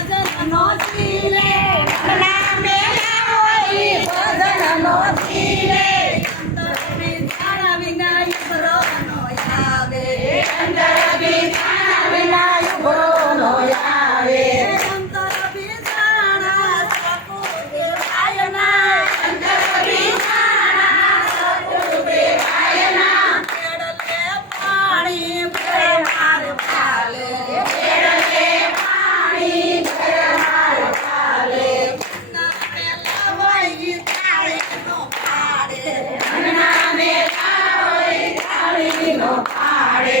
ભજન નો ચીરે நாடே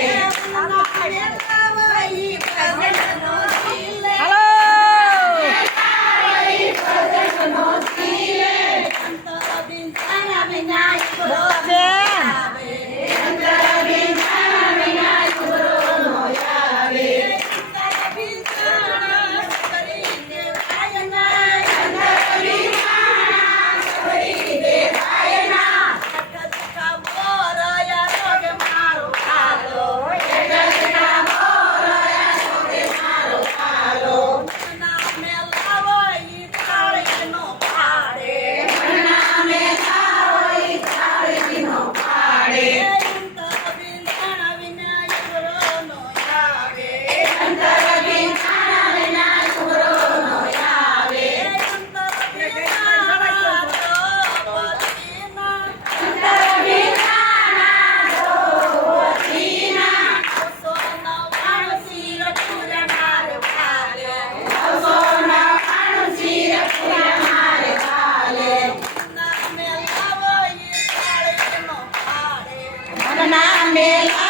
Amen. Amen.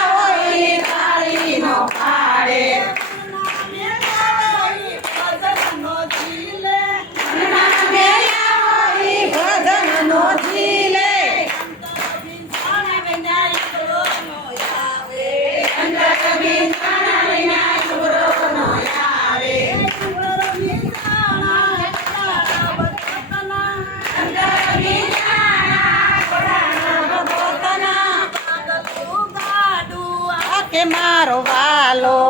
મારો વાલો.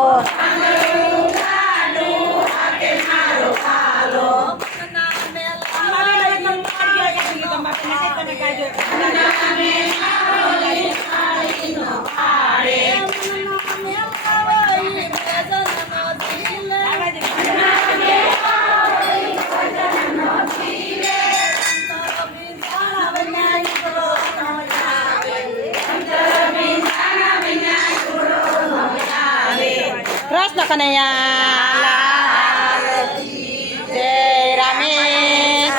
oras na kanaya.